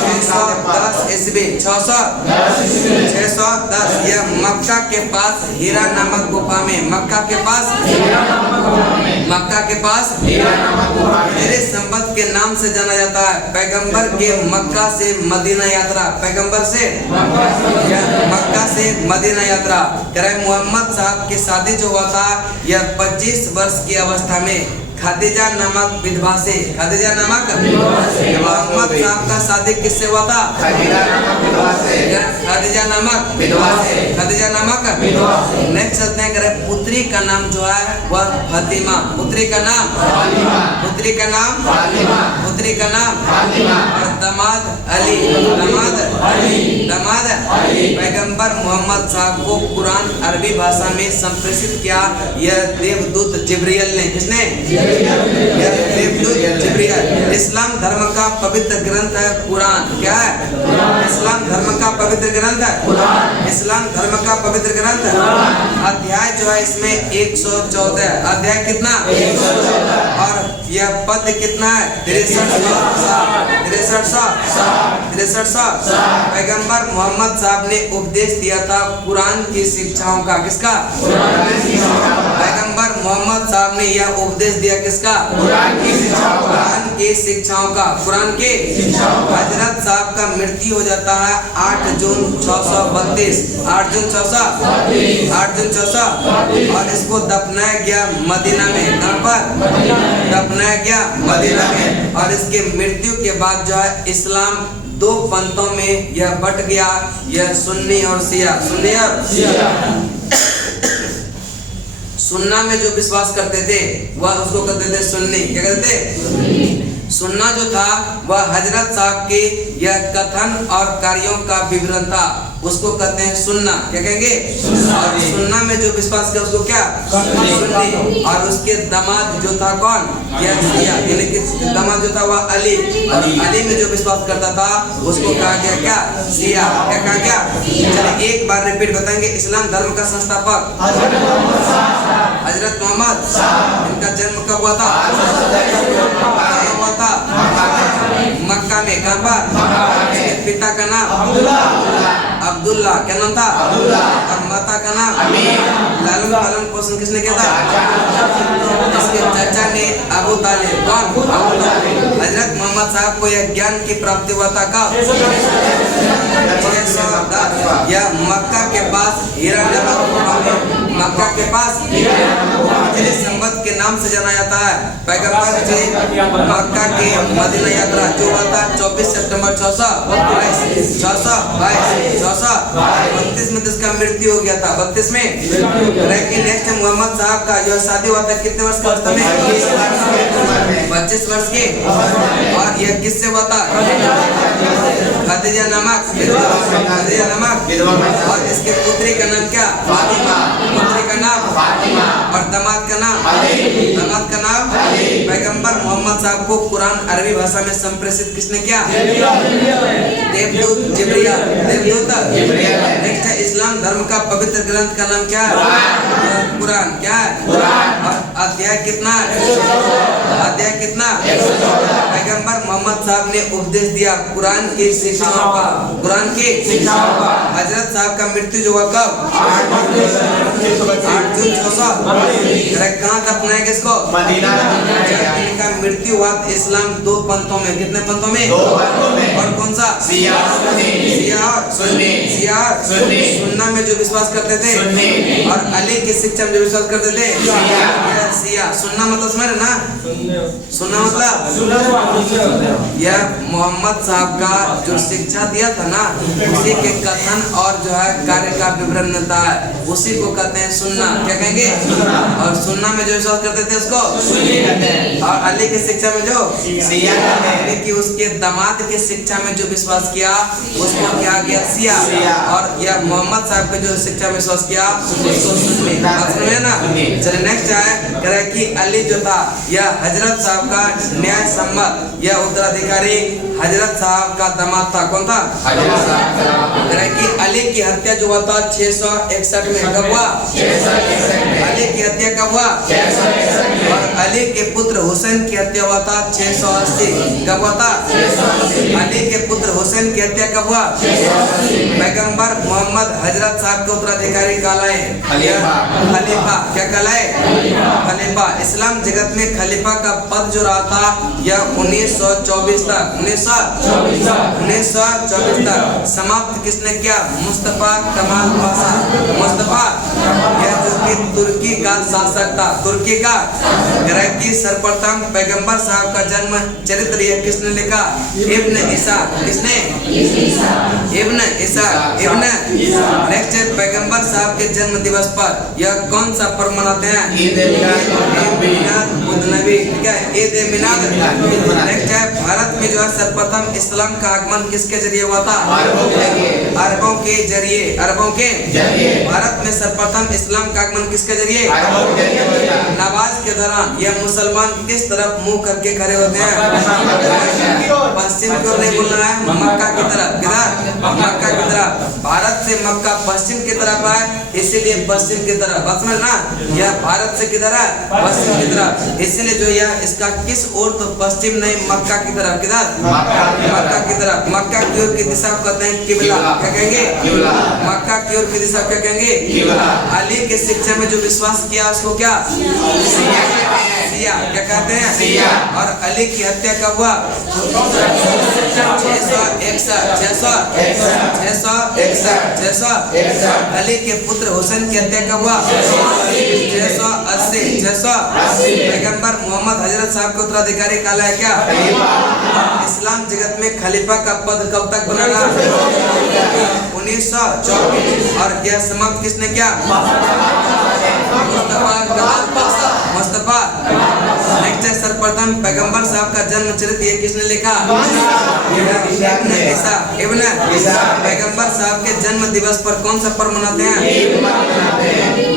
610 ईस्वी, 610। यह मक्का के पास हीरा नामक गुफा में, मक्का के पास मेरे संबत के नाम से जाना जाता है। पैगंबर के मक्का से मदीना यात्रा, पैगंबर से मक्का से मदीना यात्रा। मोहम्मद साहब की शादी जो हुआ था यह 25 वर्ष की अवस्था में खादिजा नामक विधवा से, खादिजा नामक मोहम्मद साहब का शादी किससे हुआ था? खादिजा नामक विधवा से, खादिजा नामक विधवा से। नेक्स्ट चलते हैं, करें पुत्री का नाम जो है वह फातिमा, पुत्री का नाम फातिमा, पुत्री का नाम फातिमा, पुत्री का नाम फातिमा। और दामाद अली, दामाद अली, दामाद अली। पैगंबर मोहम्मद साहब को कुरान अरबी भाषा में संप्रेषित किया यह देवदूत जिब्रील ने। किसने? जिब्रील। इस्लाम धर्म का पवित्र ग्रंथ है कुरान। क्या है? इस्लाम धर्म का पवित्र ग्रंथ है कुरान। इस्लाम धर्म का पवित्र ग्रंथ है। अध्याय जो है इसमें 114। अध्याय कितना? 114। और यह पद कितना है? 63। पैगंबर मोहम्मद साहब ने उपदेश दिया था कुरान की शिक्षाओं का। किसका? पैगंबर मोहम्मद साहब ने यह उपदेश दिया किसका? कुरान की शिक्षाओं का, कुरान के। हजरत साहब का मृत्यु हो जाता है 8 जून 632, 8 जून 632। और इसको दफनाया गया मदीना में। कहाँ पर? दफनाया गया मदीना में। और इसके मृत्यु के बाद जो है इस्लाम 2 पंथों में यह बट गया, यह सुन्नी और शिया। सुन्नी और शिया। सुन्ना में जो विश्वास करते थे वह उसको कहते थे सुन्नी। क्या कहते थे? सुन्ना जो था वह हजरत साहब के यह कथन और कार्यों का विवरण था, उसको कहते हैं सुन्ना। क्या कहेंगे? और सुन्ना में जो विश्वास किया उसको क्या? सुन्नी। और उसके दामाद जो था कौन? यह शिया, यानी कि दामाद जो था वह अली। और अली में जो विश्वास करता था उसको कहा गया क्या? शिया। क्या कहा गया? चलिए एक बार रिपीट बताएंगे। इस्लाम धर्म का संस्थापक हजरत मोहम्मद। इनका जन्म कब हुआ था? हुआ था मक्का में। कहाँ पर? पिता का नाम अब्दुल्ला। क्या नाम था? अब्दुल्ला। और माता का नाम? लालन पालन पोषण किसने किया था? इसके चाचा ने अबू तालिब। कौन? अबू तालिब। हजरत मोहम्मद साहब को यह ज्ञान की प्राप्ति हुआ था कब? 610। यह मक्का के पास हीरा नमक, मक्का के पास हिजरी संवत के नाम से जाना जाता है। पैगंबर जी मक्का के मदीना यात्रा जो हुआ था 24 सितंबर 622 में इसका मृत्यु हो गया था। 32 में। लेकिन नेक्स्ट मोहम्मद साहब का जो शादी हुआ था कितने वर्ष का अवस्था में? 25 वर्ष के। और यह किससे हुआ था? खदीजा नमक। और इसके पुत्री का नाम क्या? पुत्री का नाम? और दामाद का नाम? दामाद का नाम? पैगंबर मोहम्मद साहब को कुरान अरबी भाषा में संप्रेषित किसने किया? देवदूत जिब्रील। देवदूत। नेक्स्ट है इस्लाम धर्म का पवित्र ग्रंथ का नाम क्या है? कुरान। क्या है? और अध्याय कितना? अध्याय कितना? पैगंबर मोहम्मद साहब ने उपदेश दिया कुरान की शिक्षाओं का। कुरान की शिक्षाओं का। हजरत साहब का मृत्यु जो हुआ कब? 8 जून 600। कहाँ दफनाया गया इसको? मदीना। जब इनका मृत्यु हुआ इस्लाम 2 पंथों में। कितने पंथों में? 2 पंथों में। और कौन सा? शिया और सुन्नी। शिया और सुन्ना में जो विश्वास करते थे, और अली की शिक्षा में जो विश्वास करते थे शिया। सुन्ना मतलब समझ रहे ना? सुन्ना मतलब यह मोहम्मद साहब का जो शिक्षा दिया था ना, उसी के कथन और जो है कार्य का विवरण मिलता है, उसी को कहते हैं सुन्ना। क्या कहेंगे? और सुन्ना में जो विश्वास करते थे उसको सुन्नी कहते हैं। और अली की शिक्षा में जो शिया कहते हैं। कि उसके दामाद की शिक्षा में जो विश्वास किया उसको क्या गया? शिया। और यह मोहम्मद साहब का जो शिक्षा में विश्वास किया उसको सुन्नी। बात समझे ना? चलिए नेक्स्ट है कह रहा है कि अली जो था यह हजरत साहब का न्याय सम्मत यह उत्तराधिकारी हजरत साहब का दामाद था। कौन था? कि अली की हत्या जो हुआ था 661 में। कब हुआ? अली की हत्या कब हुआ? और अली के पुत्र हुसैन की हत्या हुआ था 680। कब हुआ था? अली के पुत्र हुसैन की हत्या कब हुआ? पैगंबर मोहम्मद हजरत साहब के उत्तराधिकारी कहलाए खलीफा। क्या कहलाए? खलीफा। इस्लाम जगत में खलीफा का पद जो रहा था यह 1924 तक 1924 तक समाप्त किसने किया? मुस्तफा कमाल पाशा। मुस्तफा यह जो कि तुर्की का शासक था। तुर्की का इराकी सर्वप्रथम पैगंबर साहब का जन्म चरित्र यह किसने लिखा? इब्न ईसा। किसने? इब्न ईसा। नेक्स्ट पैगंबर साहब के जन्म दिवस पर यह कौन सा पर्व मनाते हैं? ईद मिलाद नबी। ठीक है, ईद मिलाद। नेक्स्ट है भारत में जो है सर्वप्रथम इस्लाम का आगमन किसके जरिए हुआ था? अरबों के जरिए। अरबों के जरिए। भारत में सर्वप्रथम इस्लाम का आगमन किसके जरिए? नमाज के दौरान यह मुसलमान किस तरफ मुंह करके खड़े होते हैं? पश्चिम की ओर नहीं बोलना है, मक्का की तरफ। किधर? मक्का की तरफ। भारत से मक्का पश्चिम की तरफ है, इसीलिए पश्चिम की तरफ। बात समझ ना? यह भारत से किधर है? पश्चिम की तरफ। इसीलिए जो यह इसका किस ओर? तो पश्चिम नहीं, मक्का की तरफ। किधर? मक्का की तरफ। मक्का की ओर की दिशा को कहते हैं किबला। क्या कहेंगे? मक्का की ओर की दिशा क्या कहेंगे? अली के शिक्षा में जो विश्वास किया उसको क्या? सिया। क्या कहते हैं? सिया। और अली की हत्या कब हुआ? 661। अली के पुत्र हुसैन की हत्या कब हुआ? 680। पैगंबर मोहम्मद हजरत साहब के उत्तराधिकारी कहलाए क्या? इस्लाम जगत में खलीफा का पद कब तक बना? 1924। और यह समाप्त किसने किया? मुस्तफा। नेक्स्ट है सर्वप्रथम पैगंबर साहब का जन्म चरित्र ये किसने लिखा? इब्न ईसा। पैगंबर साहब के जन्म दिवस पर कौन सा पर्व मनाते हैं?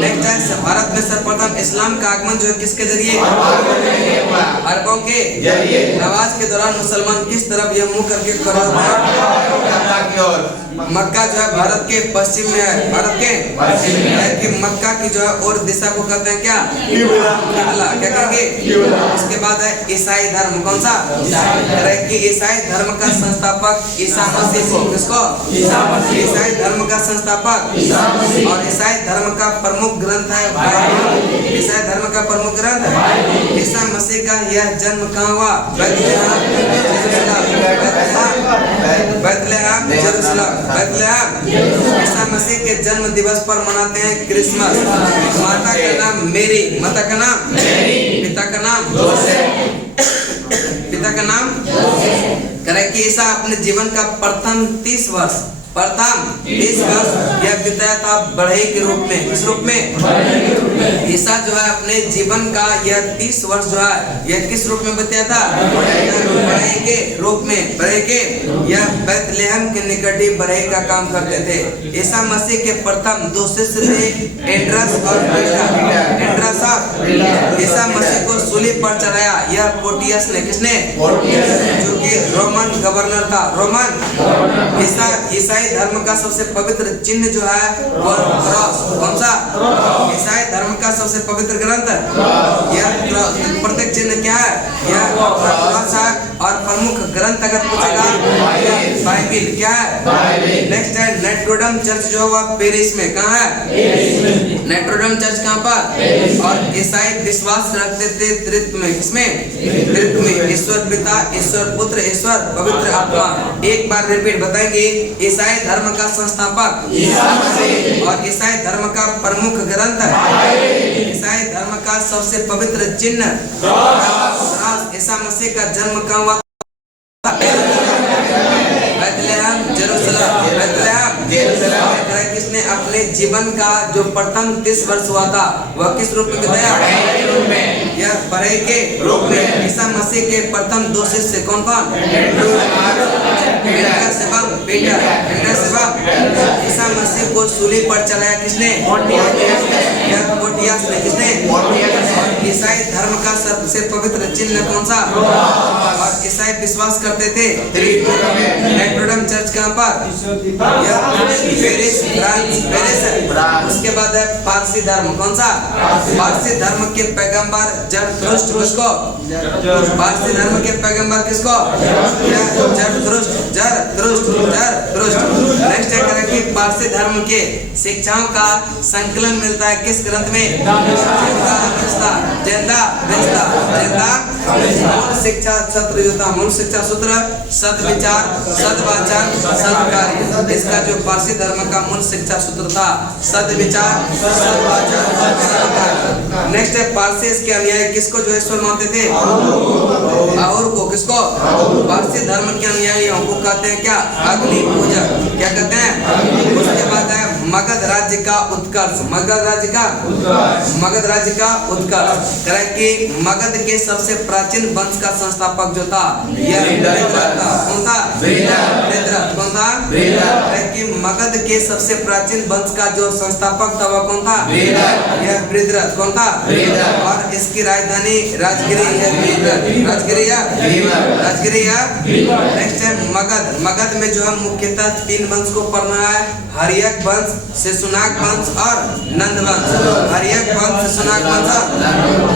नेक्स्ट है भारत में सर्वप्रथम इस्लाम का आगमन जो है किसके जरिए? अरबों के जरिए। नमाज के दौरान मुसलमान किस तरफ यह मुंह करके खड़े होते हैं? मक्का जो है भारत के पश्चिम में है, भारत के कि मक्का की जो है और दिशा को कहते हैं क्या? किबला। क्या कहेंगे? उसके बाद है ईसाई धर्म। कौन सा? कि ईसाई धर्म का संस्थापक ईसा मसीह को, किसको? ईसाई धर्म का संस्थापक। और ईसाई धर्म का प्रमुख ग्रंथ है बाइबल। ईसाई धर्म का प्रमुख ग्रंथ है ईसा मसीह का। यह जन्म कहाँ हुआ? बैतलहम, बैतलहम। ईसा मसीह के जन्म दिवस पर मनाते हैं क्रिसमस। माता का नाम मेरी, माता का नाम, पिता का नाम, पिता का नाम करे कि ईसा अपने जीवन का प्रथम 30 वर्ष यह बिताया था बढ़ई के रूप में। किस रूप में? ईसा जो है अपने जीवन का यह 30 वर्ष जो है यह किस रूप में बिताया था? बढ़ई के रूप में। बढ़ई के यह बैतलहम के निकट ही बढ़ई का काम करते थे। ईसा मसीह के प्रथम 2 शिष्य थे, एंड्रस और एंड्रस। ईसा मसीह को सूली पर चढ़ाया यह पोर्टियस ने। किसने? जो कि रोमन गवर्नर था। रोमन। ईसाई धर्म का सबसे पवित्र चिन्ह जो है वह क्रॉस। कौन सा? ईसाई धर्म का सबसे पवित्र ग्रंथ यह प्रत्येक चिन्ह क्या है? यह क्रॉस है। और प्रमुख ग्रंथ अगर पूछेगा बाइबिल। क्या है? नेक्स्ट है नोट्रे-डेम चर्च जो हुआ पेरिस में। कहाँ है? नोट्रे-डेम चर्च कहाँ पर? और ईसाई विश्वास रखते थे त्रित्व में। किसमें? त्रित्व में। ईश्वर पिता, ईश्वर पुत्र, ईश्वर पवित्र आत्मा। एक बार रिपीट बताएंगे। ईसाई धर्म का संस्थापक और ईसाई धर्म का प्रमुख ग्रंथ, ईसाई धर्म का सबसे पवित्र चिन्ह ईसा मसीह का जन्म कहाँ हुआ? बैतलहम, जेरूसलम। बैतलहम। किसने अपने जीवन का जो प्रथम 30 वर्ष हुआ था वह किस रूप में बताया? यह बढ़ई के रूप में। ईसा मसीह के प्रथम 2 शिष्य कौन कौन? ईसा मसीह को सूली पर चढ़ाया किसने? यह पोर्टियस ने। किसने? ईसाई धर्म का सबसे पवित्र चिन्ह कौन सा? और ईसाई विश्वास करते थे नोट्रे-डेम चर्च कहाँ पर? यह पेरिस, फ्रांस, पेरिस। उसके बाद है पारसी धर्म। कौन सा? पारसी धर्म के पैगंबर जरथुष्ट्र। किसको? पारसी धर्म के पैगंबर किसको? नेक्स्ट है कि पारसी धर्म के शिक्षाओं का संकलन मिलता है किस ग्रंथ में? मूल शिक्षा सत्र जो था, मूल शिक्षा सूत्र, सद्विचार, सद्वाचन, सद्कार्य। इसका जो पारसी धर्म का मूल शिक्षा सूत्र था सद्विचार, सद्वाचन, सद्कार्य। नेक्स्ट है पारसी इसके अनुयायी किसको जो ईश्वर मानते थे? और को। किसको? पारसी धर्म के अनुयायियों को कहते हैं क्या? अग्नि पूजक। क्या कहते हैं? उसके बाद है मगध राज्य का उत्कर्ष। मगध राज्य का उत्कर्ष करे कि मगध के सबसे प्राचीन वंश का संस्थापक जो था यह बृहद्रथ था। कौन था? बृहद्रथ। कौन था? कि मगध के सबसे प्राचीन वंश का जो संस्थापक था वह कौन था? यह बृहद्रथ। कौन था? और इसकी राजधानी राजगिरी है। राजगिरी है। नेक्स्ट है मगध। मगध में जो है मुख्यतः 3 वंश को पढ़ना है। हर्यक वंश, शिशुनाग वंश और नंद वंश। हर्यक वंश, शिशुनाग वंश।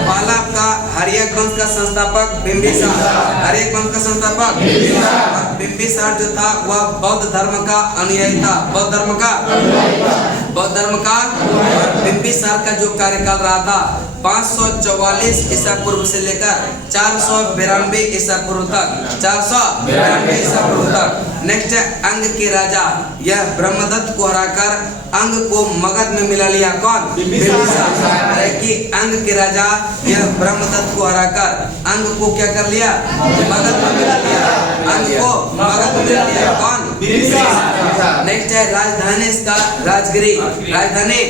पहला आपका हर्यक वंश का संस्थापक बिंबिसार। हर्यक वंश का संस्थापक बिंबिसार जो था वह बौद्ध धर्म का अनुयायी था। बौद्ध धर्म का बिंबिसार का जो कार्यकाल रहा था 544 ईसा पूर्व से लेकर 492 ईसा पूर्व तक। 492 ईसा पूर्व तक। नेक्स्ट है अंग के राजा। यह ब्रह्मदत्त को हराकर अंग को मगध में मिला लिया। कौन? बिंबिसार। कि अंग के राजा यह ब्रह्मदत्त को हराकर अंग को क्या कर लिया? मगध में मिला लिया। अंग को मगध में मिला लिया। कौन? बिंबिसार। नेक्स्ट है राजधानी इसका राजगिरी। राजधानी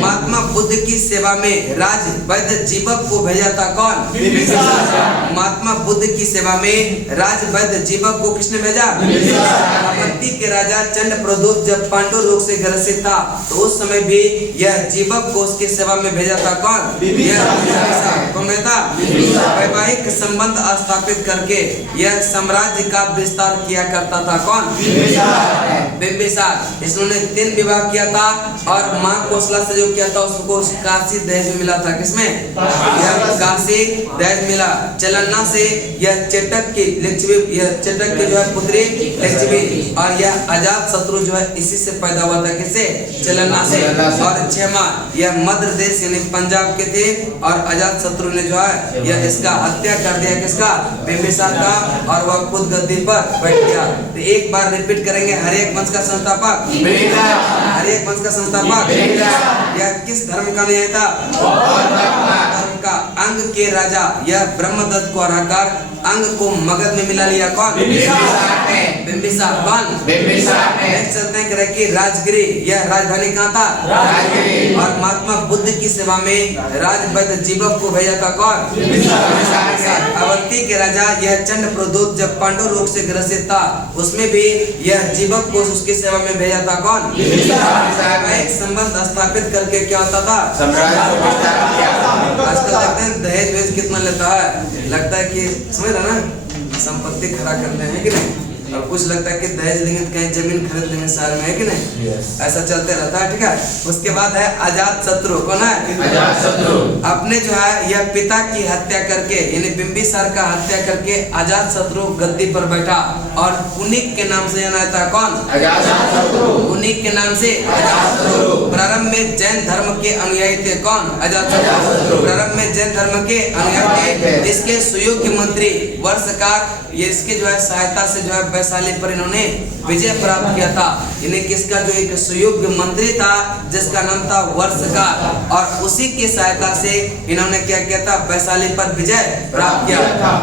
महात्मा बुद्ध की सेवा में राज वैद्य जीवक को भेजा था। कौन? महात्मा बुद्ध की सेवा में राज वैद्य जीवक को किसने भेजा? अवंती के राजा चंड प्रद्योत जब पांडु रोग से ग्रसित था तो उस समय भी यह जीवक को उसकी सेवा में भेजा था। कौन? कौन था? वैवाहिक संबंध स्थापित करके यह साम्राज्य का विस्तार किया करता था। कौन? बिंबिसार, इसने 3 विवाह किया था और माँ कोसला से जो किया था उसको काशी दहेज में मिला था। किसमें? यह काशी दहेज मिला। चलन्ना से यह चेटक की लिच्छवी, यह चेटक की जो है पुत्री लिच्छवी, और यह अजात शत्रु जो है इसी से पैदा हुआ था। किससे? चलन्ना से। और छेमा यह मध्य देश यानी पंजाब के थे, और अजात शत्रु ने जो है यह इसका हत्या कर दिया। किसका? बिंबिसार का, और वह खुद गद्दी पर बैठ गया। तो एक बार रिपीट करेंगे, हर्यक वंश का संस्थापक, हर्यक वंश का संस्थापक, यह किस धर्म का न्याय था? धर्म का। अंग के राजा, यह ब्रह्मदत्त को हराकर अंग को मगध में मिला लिया। कौन? बिंबिसार। कौन? नेक्स्ट चलते हैं कि राजगिरी, यह राजधानी कहाँ था? राजगिरी। और महात्मा बुद्ध की सेवा में राजवैद्य जीवक को भेजा था। कौन? अवंती के राजा, यह चंड प्रदूत जब पांडु रोग से ग्रसित था उसमें भी यह जीवक को उसकी सेवा में भेजा था। कौन? एक संबंध स्थापित करके क्या होता था? आजकल देखते हैं दहेज वेज कितना लेता है, लगता है कि समझ रहा ना, संपत्ति खड़ा करते हैं कि नहीं, और कुछ लगता है कि दहेज लेंगे कहीं जमीन खरीद लेंगे शहर में, है कि नहीं? ऐसा चलते रहता है। ठीक है। उसके बाद है अजात शत्रु। कौन है? अजात शत्रु। अपने जो है यह पिता की हत्या करके यानी बिंबिसार का हत्या करके अजात शत्रु गद्दी पर बैठा, और पुनिक के नाम से जाना था। कौन? अजात शत्रु। पुनिक के नाम से अजात शत्रु। प्रारंभ में जैन धर्म के अनुयायी थे। कौन? अजात शत्रु। प्रारंभ में जैन धर्म के अनुयायी थे। इसके सुयोग्य मंत्री वर्षकार, ये इसके जो है सहायता से जो है वैशाली पर इन्होंने विजय प्राप्त किया था। इन्हें किसका जो एक सुयोग्य मंत्री था जिसका नाम था वर्षकार, और उसी की सहायता से इन्होंने क्या किया था? वैशाली पर विजय प्राप्त किया।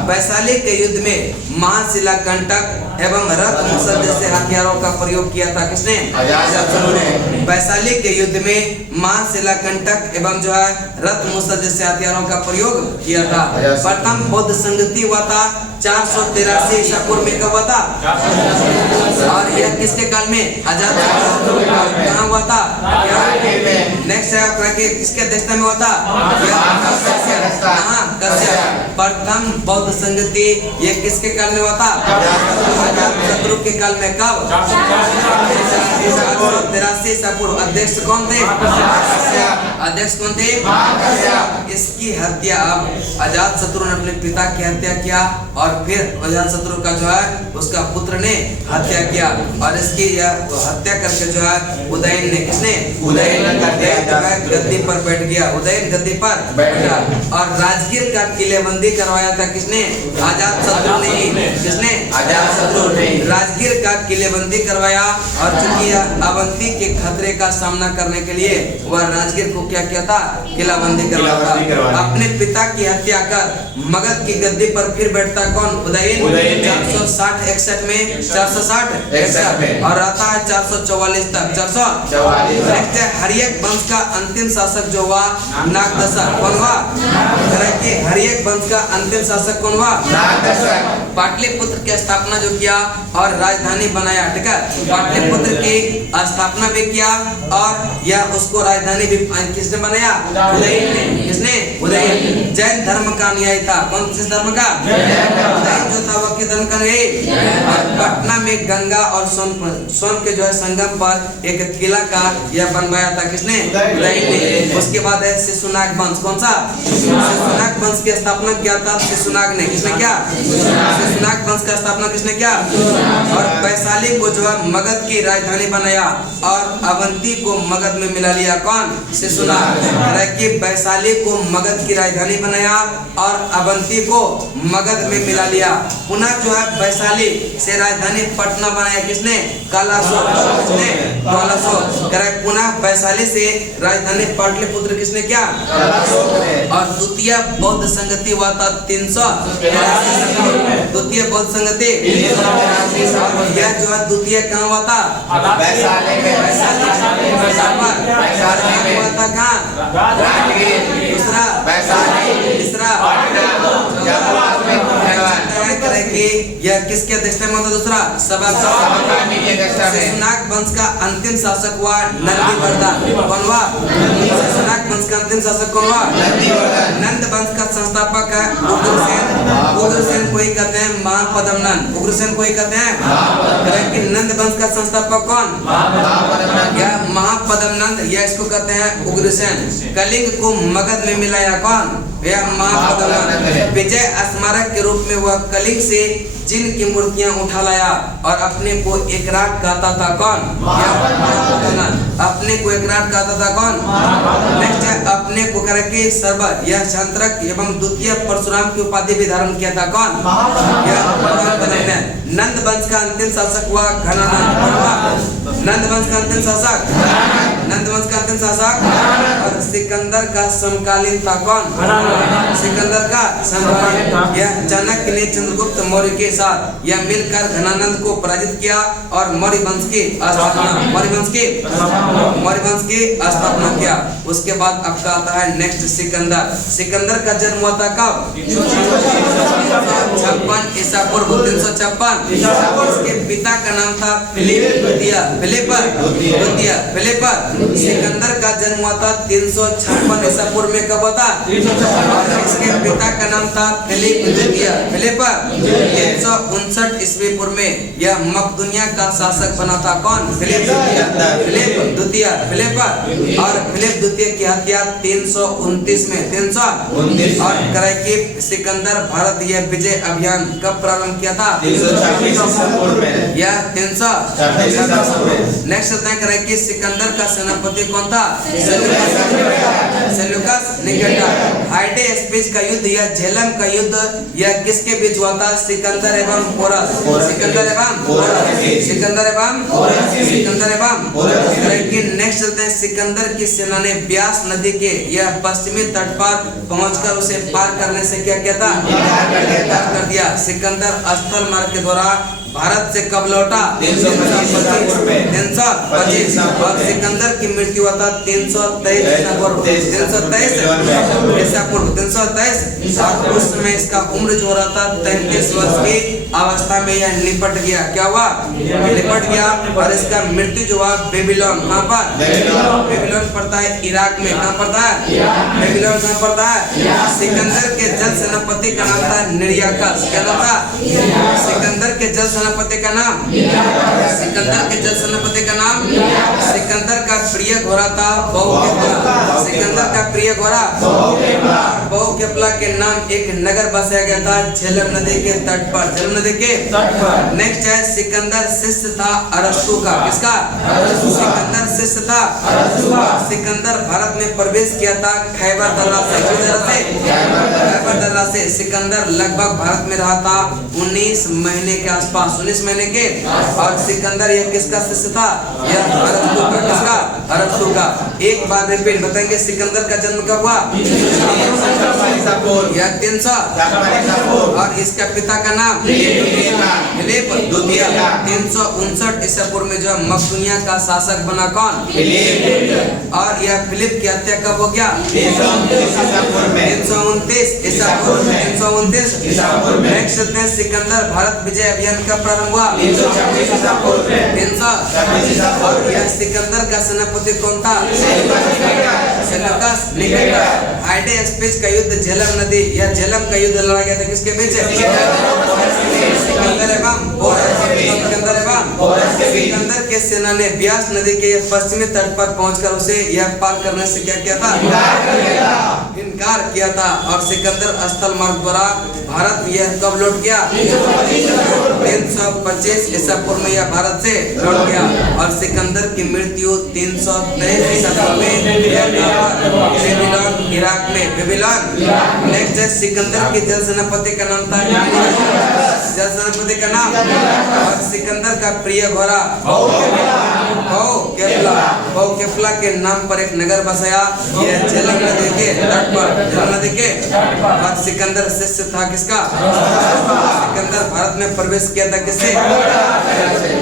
वैशाली के युद्ध में महाशिला कंटक एवं रथ मुसल जैसे हथियारों का प्रयोग किया था। किसने? अजातशत्रु ने। वैशाली के युद्ध में महाशिला कंटक एवं जो है रथ मुसल जैसे हथियारों का प्रयोग किया था। प्रथम बौद्ध संगति हुआ था 483 ईसा पूर्व में। कब हुआ था? और यह किसके काल में? अजातशत्रु। कहाँ हुआ था? नेक्स्ट है आपका कि किसके दस्ता में हुआ था? प्रथम बौद्ध संगति ये किसके काल में हुआ था? अजातशत्रु के काल में। कब? 483 ईसा पूर्व। अध्यक्ष कौन थे? अध्यक्ष कौन थे? इसकी हत्या अब अजातशत्रु ने अपने पिता की हत्या किया, और फिर अजातशत्रु का जो है उसका पुत्र ने हत्या किया, और इसकी हत्या करके जो है उदयन ने, किसने? उदयन गद्दी पर बैठ गया। उदयन गद्दी पर बैठा, और राजगीर का किलेबंदी करवाया था। किसने? अजातशत्रु ने ही। किसने? अजातशत्रु ने राजगीर का किलेबंदी करवाया, और चूंकि अवंती के खतरे का सामना करने के लिए वह राजगीर को क्या किया था? किलाबंदी करवाया। अपने पिता की हत्या कर मगध की गद्दी पर फिर बैठता कौन? उदयन। 460-61 में 460-61 में, और आता है 444 तक। 444। नेक्स्ट है हर्यक वंश का अंतिम शासक जो हुआ नागदशक। कौन हुआ? हर्यक वंश का अंतिम शासक कौन हुआ? नागदशक। पाटलिपुत्र की स्थापना जो किया और राजधानी बनाया। ठीक है। पाटलिपुत्र की स्थापना भी किया और यह उसको राजधानी भी किसने बनाया? उदयन ने। किसने? उदयन। जैन धर्म का अनुयायी था। कौन किस धर्म का? उदयन जो था वह किस धर्म का अनुयायी? पटना में गंगा और सोन के जो है संगम पर एक किला का यह बनवाया था। किसने? उदयन ने। उसके बाद है शिशुनाग वंश। कौन सा? शिशुनाग वंश की स्थापना किया था शिशुनाग ने। किसने किया? शिशुनाग वंश का स्थापना किसने किया? और वैशाली को जो है मगध की राजधानी बनाया और अवंती को मगध में मिला लिया। कौन? शिशुनाग। वैशाली को मगध की राजधानी बनाया और अवंती को मगध में मिला लिया। पुनः जो है वैशाली से राजधानी पटना बनाया। किसने? कालासोर। किसने? कालासोर। पुनः वैशाली से राजधानी पाटलिपुत्र किसने किया? और द्वितीय बौद्ध संगति हुआ था 383। द्वितीय बौद्ध संगति यह जो है द्वितीय कहाँ हुआ था? वैशाली में। हुआ था कहाँ? दूसरा तीसरा यह किसके अध्यक्षता में होता? दूसरा शिशुनाग वंश का अंतिम शासक हुआ नंदीवर्धन। कौन हुआ? शिशुनाग वंश का अंतिम शासक कौन हुआ? नंद वंश का संस्थापक है उग्रसेन। उग्रसेन को ही कहते हैं महापद्म नंद। उग्रसेन को ही कहते हैं। नंद नंद वंश का संस्थापक कौन? या महापद्म नंद, या इसको कहते हैं उग्रसेन। कलिंग को मगध में मिलाया कौन? या महापद्म नंद। विजय स्मारक के रूप में वह कलिंग से जिन की मूर्तियां उठा लाया और अपने को एकराट कहता था कौन? या महापद्म नंद। अपने को एकराट कहता था कौन? नेक्स्ट है अपने को करके सर्वर या शांतरक एवं द्वितीय परशुराम की उपाधि भी धारण किया था कौन? या महापद्म नंद। नंद वंश का अंतिम शासक हुआ घनानंद। नंद वंश का अंतिम शासक, नंद वंश का अंतिम शासक। और सिकंदर का समकालीन था कौन? सिकंदर का समकालीन। यह चाणक्य ने चंद्रगुप्त मौर्य के साथ यह मिलकर घनानंद को पराजित किया और मौर्य वंश की स्थापना किया। उसके बाद आपका आता है नेक्स्ट सिकंदर। सिकंदर का जन्म हुआ था कब? 356 ईसा पूर्व, 356। इसके पिता का नाम था फिलिप द्वितीय। सिकंदर का जन्म हुआ था 356 ईसा पूर्व में। कब होता? इसके पिता का नाम था फिलिप द्वितीय। 359 ईस्वी पूर्व में यह मकदूनिया का शासक बना था कौन? फिलिप द्वितीय। और फिलिप द्वितीय की हत्या 329 में, 329। और कराइकी सिकंदर भारत यह विजय अभियान कब प्रारंभ किया था? 346। नेक्स्ट होता है कराइकी सिकंदर का सेनापति कौन था? Seleucus Nicator. हाइडे स्पीच का युद्ध या झेलम का युद्ध यह किसके बीच हुआ था? सिकंदर एवं पोरस। नेक्स्ट चलते हैं सिकंदर की सेना ने ब्यास नदी के यह पश्चिमी तट पर पहुंचकर उसे पार करने से क्या किया था? कर दिया। सिकंदर स्थल मार्ग के द्वारा भारत से कब लौटा? 325। और सिकंदर की मृत्यु हुआ था 323 ईसा पूर्व। 323। और उस समय इसका उम्र जो हो रहा था 33 वर्ष की अवस्था में यह निपट गया। क्या हुआ? निपट गया। और इसका मृत्यु जो हुआ बेबीलोन। कहाँ पर? बेबीलोन पड़ता है इराक में। कहाँ पड़ता है? बेबीलोन कहाँ पड़ता है? सिकंदर के जल सेनापति का नाम था निर्याकस। क्या नाम था? सिकंदर के जल सेनापति का नाम, सिकंदर के जल सेनापति का नाम, सिकंदर का प्रिय घोड़ा था बहुकेपला। सिकंदर का प्रिय घोड़ा बहुकेपला के नाम एक नगर बसाया गया था झेलम नदी के तट पर। झेलम नदी के तट पर। नेक्स्ट है सिकंदर शिष्य था अरस्तु का। किसका? सिकंदर शिष्य था अरस्तु का। सिकंदर भारत में प्रवेश किया था खैबर दर्रा से। खैबर दर्रा से सिकंदर लगभग भारत में रहा था 19 महीने के आसपास, 19 महीने के। और सिकंदर यह किसका शिष्य था? यह अरस्तु का। किसका? अरस्तु का। एक बार रिपीट बताएंगे सिकंदर का जन्म कब हुआ? 300। और इसका पिता का नाम फिलिप द्वितीय। 359 ईसा पूर्व में जो मकदूनिया का शासक बना कौन? और यह फिलिप की हत्या कब हो गया? 329 ईसा पूर्व। 329। नेक्स्ट सिकंदर भारत विजय अभियान कब प्रारंभ हुआ? 300। और यह सिकंदर का सेनापति कौन था? Seleucus Nicator. हाइडे स्पीच का युद्ध झेलम नदी या झेलम का युद्ध लड़ा गया था किसके बीच? सिकंदर एवं सिकंदर के सेना ने ब्यास नदी के पश्चिमी तट पर पहुंचकर उसे यह पार करने से क्या किया था? इनकार किया था। और सिकंदर स्थल मार्ग द्वारा भारत यह कब लौट गया? 325 ईसा पूर्व में यह भारत से लौट गया। और सिकंदर की मृत्यु 323 ईसा पूर्व में बेबीलोन इराक में। बेबीलोन। नेक्स्ट है सिकंदर के जल सेनापति का नाम था जल सेनापति का नाम। और सिकंदर का प्रिय घोड़ा बहुकेपला के नाम पर एक नगर बसाया यह झेलम नदी के तट पर। झेलम नदी के। और सिकंदर शिष्य था किसका? सिकंदर भारत में प्रवेश किया था किससे?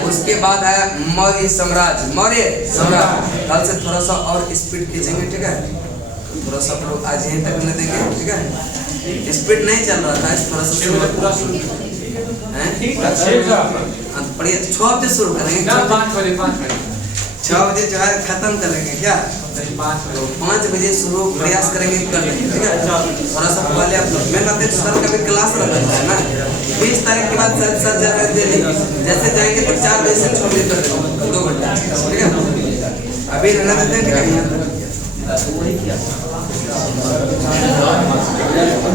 उसके बाद आया मौर्य साम्राज्य। मौर्य साम्राज्य। कल से थोड़ा सा और स्पीड खींचेंगे, ठीक है? थोड़ा सा लोग आज यहीं तक न देंगे, ठीक है? स्पीड नहीं चल रहा था, थोड़ा सा बढ़िया 6 हफ्ते शुरू करेंगे। 5 बजे 5 बजे 6 बजे जो है खत्म करेंगे क्या? 5 बजे शुरू प्रयास करेंगे कर लेंगे, ठीक है? थोड़ा सा पहले आप लोग मैं कहते सर का भी क्लास रहता है ना, 20 तारीख के बाद सर जा रहे हैं, जैसे जाएंगे तो 4 बजे से 6 बजे तक 2 घंटा, ठीक है? अभी रहना देते हैं, ठीक है?